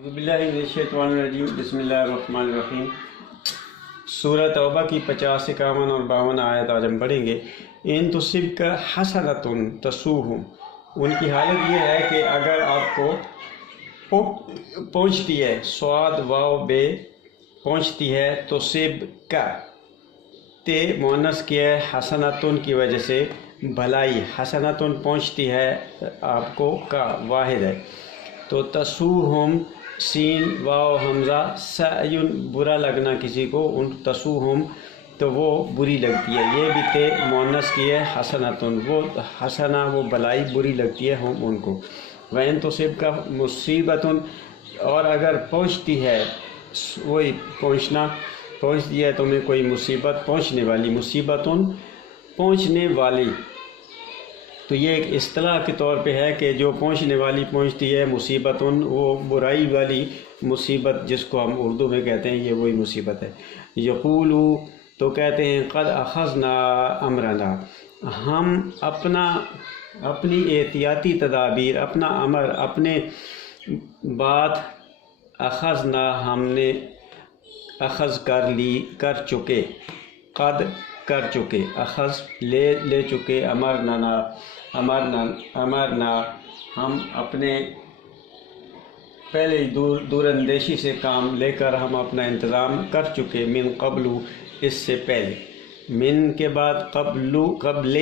بسم اللہ الرحمن الرحیم۔ سورہ توبہ کی 50، 51 اور 52 آیت آج ہم پڑھیں گے۔ ان تصبک حسنۃ تسؤہم، ان کی حالت یہ ہے کہ اگر آپ کو پہنچتی ہے، صاد واو بے پہنچتی ہے، تصبک تے مؤنث کی ہے، حسنۃ کی وجہ سے بھلائی، حسنۃ پہنچتی ہے آپ کو کا واحد ہے، تو تسؤہم سین واو حمزہ سعیون برا لگنا کسی کو، ان تسؤہم تو وہ بری لگتی ہے، یہ بھی تے مؤنث کی ہے، حسنۃ وہ حسنہ وہ بلائی بری لگتی ہے ہم ان کو۔ وَإِن تُصِبْكَ مُصِیبَةٌ، اور اگر پہنچتی ہے وہی پہنچنا، پہنچتی ہے تمہیں کوئی مصیبت، پہنچنے والی، مصیبت پہنچنے والی، تو یہ ایک اصطلاح کے طور پہ ہے کہ جو پہنچنے والی پہنچتی ہے، مصیبت وہ برائی والی مصیبت جس کو ہم اردو میں کہتے ہیں، یہ وہی مصیبت ہے۔ یقولو تو کہتے ہیں قد اخذنا امرنا، ہم اپنی احتیاطی تدابیر، اپنا امر، اپنے بات، اخذنا ہم نے اخذ کر چکے، قد کر چکے، اخذ لے چکے، امرنا ہم اپنے پہلے دور اندیشی سے کام لے کر ہم اپنا انتظام کر چکے، من قبل اس سے پہلے، من کے بعد قبل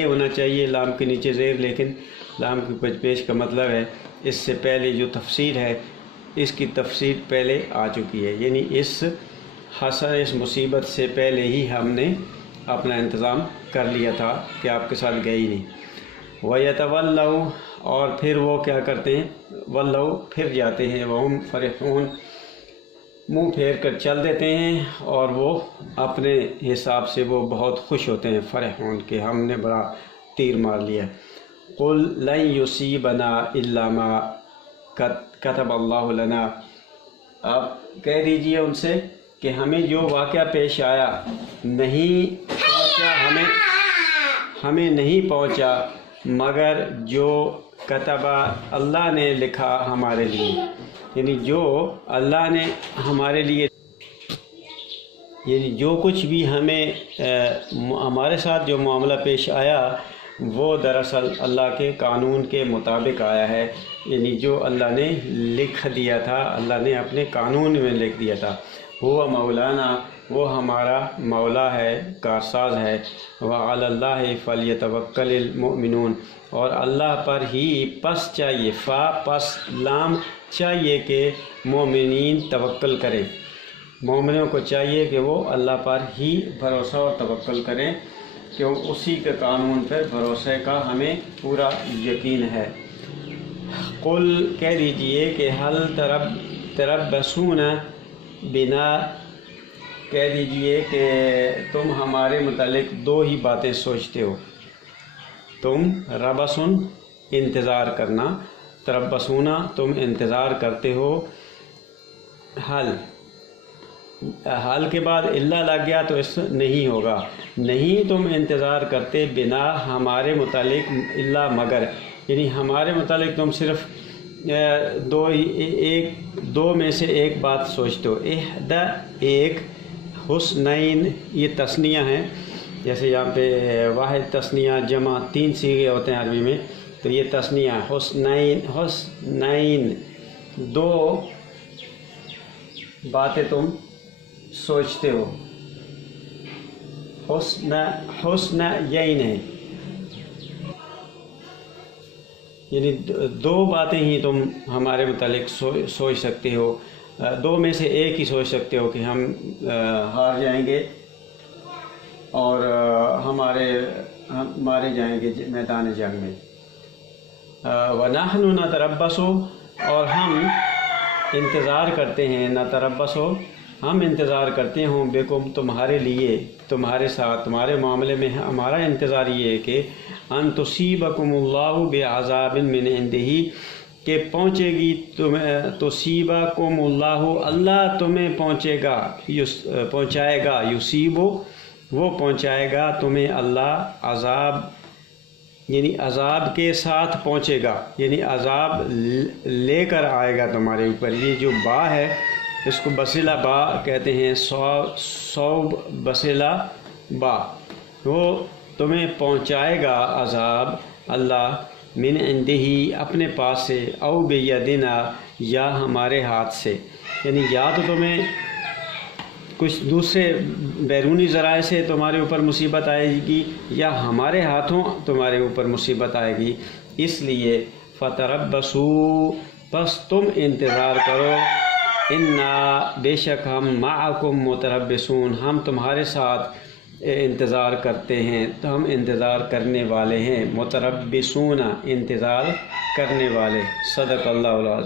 ہونا چاہیے لام کے نیچے زیر، لیکن لام کی پیش کا مطلب ہے اس سے پہلے، جو تفسیر ہے اس کی تفسیر پہلے آ چکی ہے، یعنی اس مصیبت سے پہلے ہی ہم نے اپنا انتظام کر لیا تھا کہ آپ کے ساتھ گئے ہی نہیں۔ وَيَتَوَلَّوْا، اور پھر وہ کیا کرتے ہیں، وَلَّوْا پھر جاتے ہیں، وَهُمْ فَرِحُونَ منہ پھیر کر چل دیتے ہیں، اور وہ اپنے حساب سے وہ بہت خوش ہوتے ہیں، فرحون کہ ہم نے بڑا تیر مار لیا۔ قُلْ لَن يُصِيبَنَا إِلَّا مَا كَتَبَ اللَّهُ لَنَا، آپ کہہ دیجئے ان سے کہ ہمیں جو واقعہ پیش آیا نہیں پہنچا، ہمیں نہیں پہنچا مگر جو کتبہ اللہ نے لکھا ہمارے لیے، یعنی جو اللہ نے ہمارے لیے، یعنی جو کچھ بھی ہمارے ساتھ جو معاملہ پیش آیا وہ دراصل اللہ کے قانون کے مطابق آیا ہے، یعنی جو اللہ نے لکھ دیا تھا، اللہ نے اپنے قانون میں لکھ دیا تھا۔ وہ مولانا، وہ ہمارا مولا ہے، کارساز ہے۔ وعلی اللہ فلیتوکل المؤمنون، اور اللہ پر ہی پس چاہیے، پس لام چاہیے کہ مومنین توکل کریں، مومنوں کو چاہیے کہ وہ اللہ پر ہی بھروسہ اور توکل کریں، کیوں اسی کے قانون پر بھروسے کا ہمیں پورا یقین ہے۔ قل کہہ دیجئے کہ حل تربصون بنا، کہہ دیجئے کہ تم ہمارے متعلق دو ہی باتیں سوچتے ہو، تم ربصن انتظار کرنا، تربصونا تم انتظار کرتے ہو، حل کے بعد اللہ لگ گیا تو اس نہیں ہوگا، نہیں تم انتظار کرتے بنا ہمارے متعلق اللہ مگر، یعنی ہمارے متعلق تم صرف دو میں سے ایک بات سوچتے ہو، احدى ایک، حسنین یہ تثنیہ ہیں، جیسے یہاں پہ واحد تثنیہ جمع 3 صیغے ہوتے ہیں عربی میں، تو یہ تثنیہ حسنین 2 باتیں تم سوچتے ہو، حسنین ہے، یعنی 2 باتیں ہی تم ہمارے متعلق سوچ سکتے ہو، 2 میں سے ایک ہی سوچ سکتے ہو کہ ہم ہار جائیں گے اور ہم مارے جائیں گے میدان جنگ میں۔ وَنَحْنُ نَتَرَبَّصُ، اور ہم انتظار کرتے ہیں، نتربص ہم انتظار کرتے ہوں، بکم تمہارے لیے، تمہارے ساتھ، تمہارے معاملے میں ہمارا انتظار یہ ہے کہ ان تصیبکم اللہ بعذاب من عندہ، کہ پہنچے گی تصیبکم اللہ، اللہ تمہیں پہنچائے گا، یصیب وہ پہنچائے گا تمہیں اللہ عذاب یعنی عذاب کے ساتھ پہنچے گا، یعنی عذاب لے کر آئے گا تمہارے اوپر۔ یہ جو با ہے اس کو بسیلہ با کہتے ہیں، صوب بسیلہ با، وہ تمہیں پہنچائے گا عذاب اللہ من عندہی اپنے پاس سے، او بیدنا یا ہمارے ہاتھ سے، یعنی یا تو تمہیں کچھ دوسرے بیرونی ذرائع سے تمہارے اوپر مصیبت آئے گی، یا ہمارے ہاتھوں تمہارے اوپر مصیبت آئے گی۔ اس لیے فتربصوا، بس تم انتظار کرو، انا بے شک ہم معکم متربصون، ہم تمہارے ساتھ انتظار کرتے ہیں، تو ہم انتظار کرنے والے ہیں، متربصون انتظار کرنے والے۔ صدق اللہ العظیم۔